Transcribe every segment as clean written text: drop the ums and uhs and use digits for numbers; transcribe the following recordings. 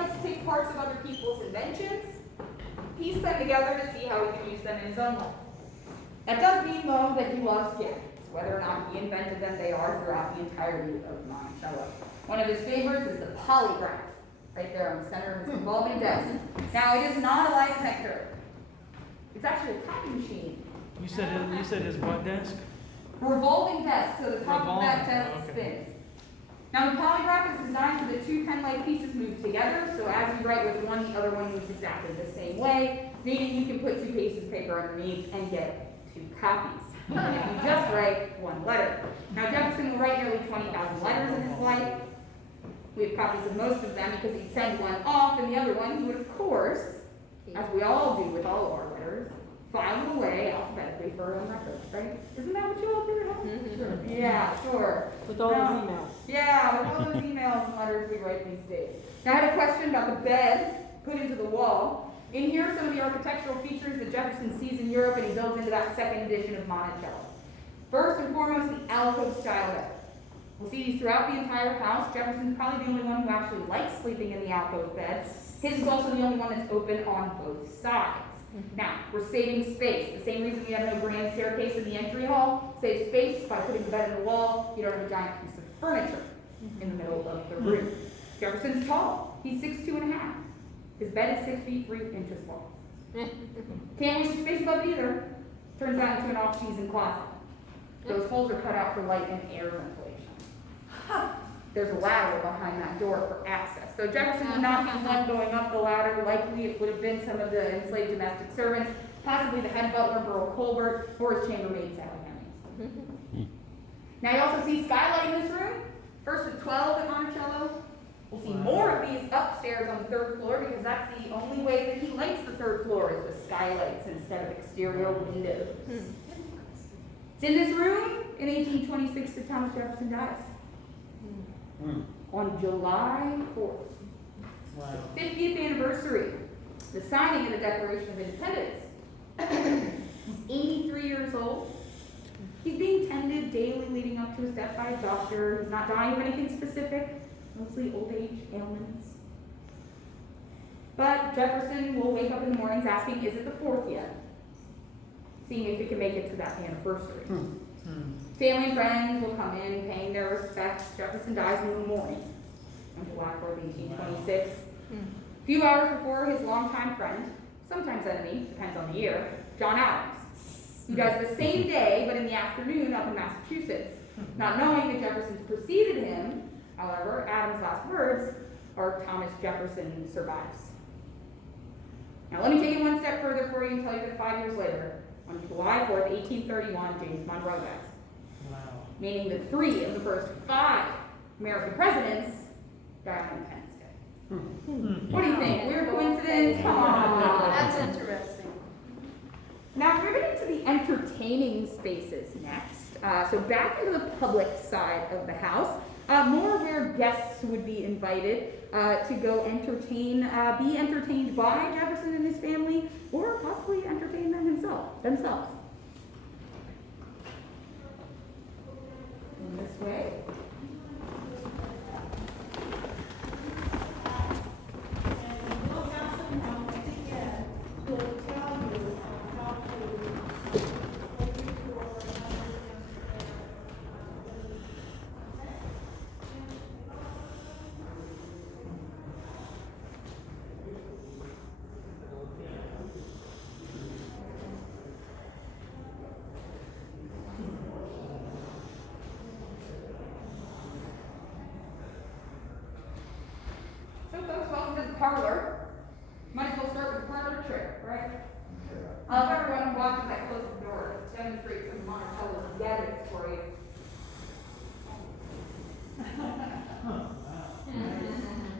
likes to take parts of other people's inventions, piece them together to see how he can use them in his own life. That does mean, though, that he loves gadgets. Whether or not he invented them, they are throughout the entirety of Monticello. One of his favorites is the polygraph, right there on the center of his revolving desk. Now, it is not a lie detector. It's actually a copy machine. You said his what desk? Revolving desk, so the top of that desk spins. Now, the polygraph is designed so that two pen-like pieces move together, so as you write with one, the other one moves exactly the same way, meaning you can put two pieces of paper underneath and get two copies. And if you just write one letter. Now, Jefferson will write nearly 20,000 letters in his life. We have copies of most of them because he'd send one off, and the other one he would, of course, as we all do with all of our letters, file them away alphabetically for our own records, right? Isn't that what you all do at home? Sure. Yeah, sure. With all those emails. Yeah, with all those emails and letters we write these days. Now, I had a question about the bed put into the wall. In here are some of the architectural features that Jefferson sees in Europe and he builds into that second edition of Monticello. First and foremost, the alcove style bed. We'll see these throughout the entire house. Jefferson's probably the only one who actually likes sleeping in the alcove bed. His is also the only one that's open on both sides. Now, we're saving space. The same reason we have no grand staircase in the entry hall. Save space by putting the bed in the wall. You don't have a giant piece of furniture in the middle of the room. Jefferson's tall. He's 6'2½". His bed is 6 feet 3 inches long. Can't waste the space above it either. Turns out into an off-season closet. Those holes are cut out for light and air ventilation. There's a ladder behind that door for access. So Jefferson would not be the one going up the ladder. Likely it would have been some of the enslaved domestic servants, possibly the head butler, Burl Colbert, or his chambermaid, Sally Hemings. Now you also see Skylight in this room. First of 12 at Monticello. We'll see more of these upstairs on the third floor because that's the only way that he likes the third floor is with skylights instead of exterior windows. It's in this room in 1826 that Thomas Jefferson dies. On July 4th. Wow. 50th anniversary. The signing of the Declaration of Independence. He's 83 years old. He's being tended daily leading up to his death by a doctor. He's not dying of anything specific. Mostly old age ailments. But Jefferson will wake up in the mornings asking, is it the 4th yet? Seeing if he can make it to that anniversary. Family and friends will come in, paying their respects. Jefferson dies in the morning on July 4th, 1826. A few hours before his longtime friend, sometimes enemy, depends on the year, John Adams, who dies the same day but in the afternoon up in Massachusetts. Not knowing that Jefferson's preceded him, however, Adams' last words are Thomas Jefferson survives. Now let me take it one step further for you and tell you that 5 years later, on July 4th, 1831, James Monroe dies. Wow. Meaning that 3 of the first 5 American presidents died on Independence Day. What do you think? Weird coincidence? Come on. That's interesting. Now we're getting to the entertaining spaces next. So back into the public side of the house. More where guests would be invited to go entertain, be entertained by Jefferson and his family, or possibly entertain them themselves. In this way. Parlour. Might as well start with the parlor trick, right? If everyone watches that close the door, demonstrate some Monticello gadgets for you.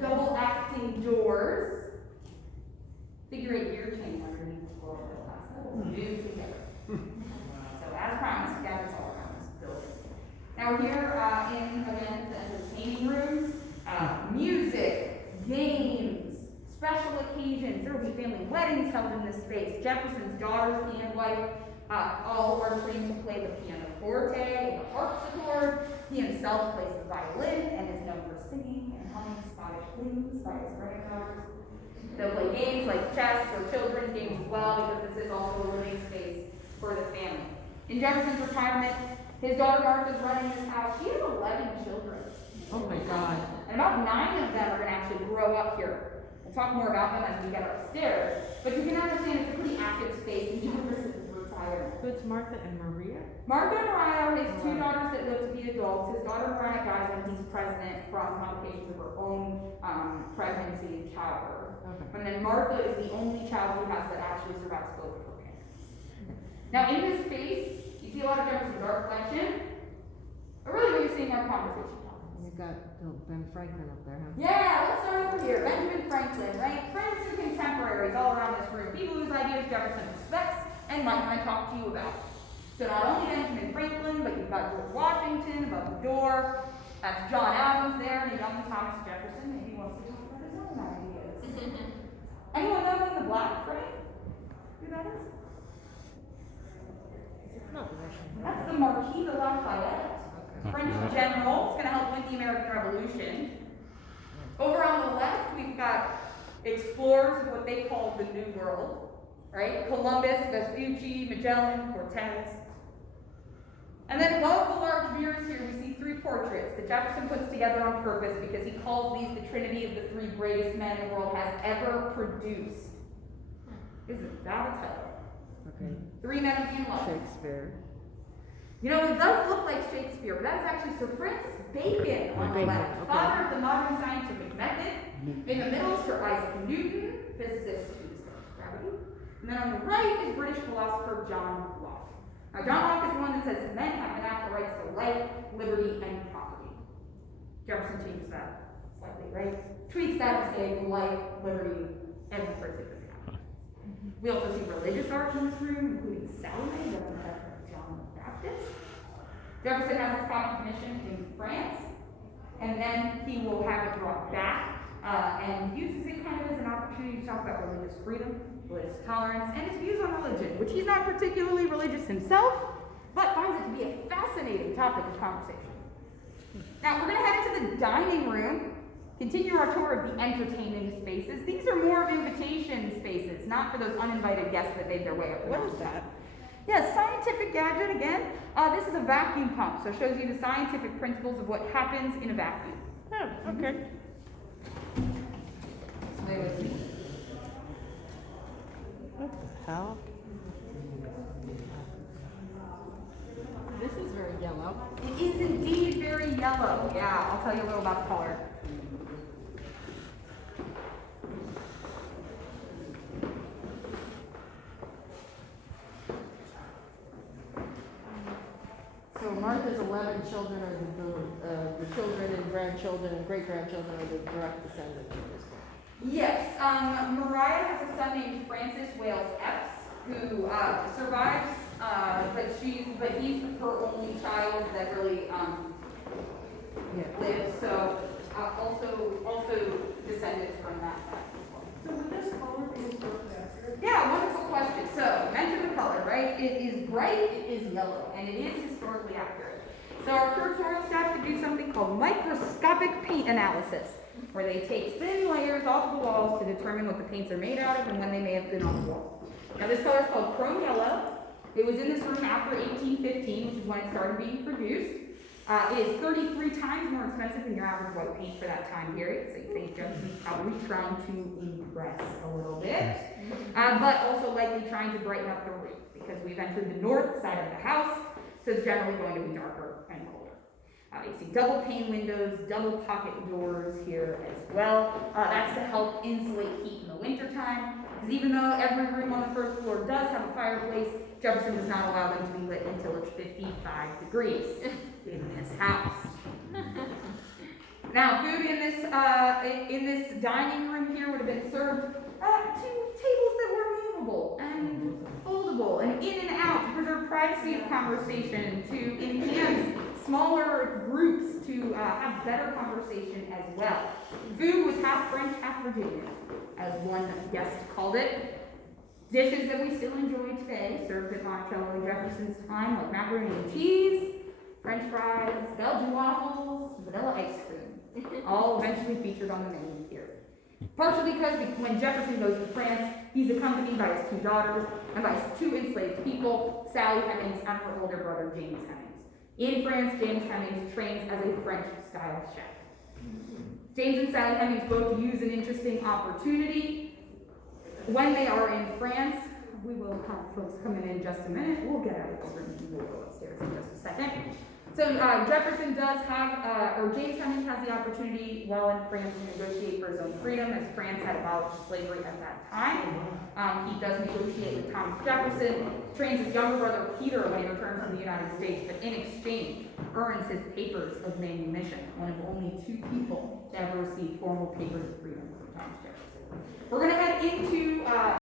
Double acting doors. Figure 8 gear chain underneath the floor of the glass. Move together. So as promised, gadgets all around this building. Now we're here in, again, the entertaining rooms. Music, games, special occasions. There will be family weddings held in this space. Jefferson's daughters and wife all are trained to play the pianoforte and the harpsichord. He himself plays the violin and is known for singing and humming Scottish blues by his granddaughter. chess or children's games as well, because this is also a living space for the family. In Jefferson's retirement, his daughter Martha's running this house. She has 11 children. Oh my God. And about 9 of them are going to actually grow up here. We'll talk more about them as we get upstairs. But you can understand it's a pretty active space in Jefferson's retirement. So it's Martha and Maria? Martha and Mariah are his 2 daughters that live to be adults. His daughter Mariah dies when he's pregnant from complications of her own pregnancy and childbirth. Okay. And then Martha is the only child he has that actually survives both of her parents. Now in this space, you see a lot of Jefferson's art collection. But really what you're seeing are conversation topics. You got Ben Franklin up there, huh? Yeah, let's start over here. Benjamin Franklin, right? Friends and contemporaries all around this room. People whose ideas Jefferson respects and might want to talk to you about. So not only Benjamin Franklin, but you've got George Washington above the door. That's John Adams there, and a young Thomas Jefferson. Maybe he wants to talk about his own ideas. Anyone know in the black frame who that is? It's not Russian. That's the Marquis de Lafayette. French general. It's going to help win the American Revolution. Over on the left, we've got explorers of what they call the New World, right? Columbus, Vespucci, Magellan, Cortez. And then above the large mirrors here, we see 3 portraits that Jefferson puts together on purpose because he calls these the trinity of the 3 greatest men the world has ever produced. Isn't that a title? Okay. 3 men of the enlightenment. Shakespeare. You know, it does look like Shakespeare, but that is actually Sir Francis Bacon on the left, okay. father of the modern scientific method. In the middle, Sir Isaac Newton, physicist who discovered gravity. And then on the right is British philosopher John Locke. Now, John Locke is the one that says men have the natural rights to life, liberty, and property. Jefferson changes that slightly, right? Tweaks that to say life, liberty, every person can have. We also see religious art in this room, including Salome, John the Baptist. Jefferson has his copy commissioned in France, and then he will have it brought back and uses it kind of as an opportunity to talk about religious freedom, religious tolerance, and his views on religion, which he's not particularly religious himself, but finds it to be a fascinating topic of conversation. Now, we're going to head into the dining room, continue our tour of the entertaining spaces. These are more of invitation spaces, not for those uninvited guests that made their way up. What is that? Yeah, scientific gadget again. This is a vacuum pump, so it shows you the scientific principles of what happens in a vacuum. Oh, okay. Stay with me. What the hell? This is very yellow. It is indeed very yellow. Yeah, I'll tell you a little about the color. So Martha's 11 children are the children and grandchildren and great-grandchildren are the direct descendants of this one. Yes, Mariah has a son named Francis Wales Epps who survives, but he's her only child that really lives. So also descended from that side as well. So would this color be historically accurate? Yeah, wonderful question. So, mention the color, right? It is bright, it is yellow, and it is historically accurate. So our curatorial staff could do something called microscopic paint analysis, where they take thin layers off the walls to determine what the paints are made out of and when they may have been on the wall. Now this color is called chrome yellow. It was in this room after 1815, which is when it started being produced. It is 33 times more expensive than your average white paint for that time period, so you think Jefferson's probably trying to impress a little bit, but also likely trying to brighten up the room, because we've entered the north side of the house, so it's generally going to be darker and colder. You see double pane windows, double pocket doors here as well. That's to help insulate heat in the wintertime, because even though every room on the first floor does have a fireplace, Jefferson does not allow them to be lit until it's 55 degrees in this house. Now, food in this dining room here would have been served to tables that were movable and foldable and in and out to preserve privacy of conversation, to enhance smaller groups to have better conversation as well. Food was half French, half Virginian, as one guest called it. Dishes that we still enjoy today, served at Monticello and Jefferson's time, like macaroni and cheese, French fries, Belgian waffles, vanilla ice cream, all eventually featured on the menu here. Partially because when Jefferson goes to France, he's accompanied by his two daughters and by his two enslaved people, Sally Hemings and her older brother, James Hemings. In France, James Hemings trains as a French-style chef. James and Sally Hemings both use an interesting opportunity. When they are in France, we will have folks come in just a minute. We'll get out of this room and we'll go upstairs in just a second. So Jefferson does have, or James Hemings has the opportunity while in France to negotiate for his own freedom, as France had abolished slavery at that time. He does negotiate with Thomas Jefferson, trains his younger brother Peter when he returns from the United States, but in exchange earns his papers of manumission, one of only 2 people to ever receive formal papers of freedom from Thomas Jefferson. We're going to head into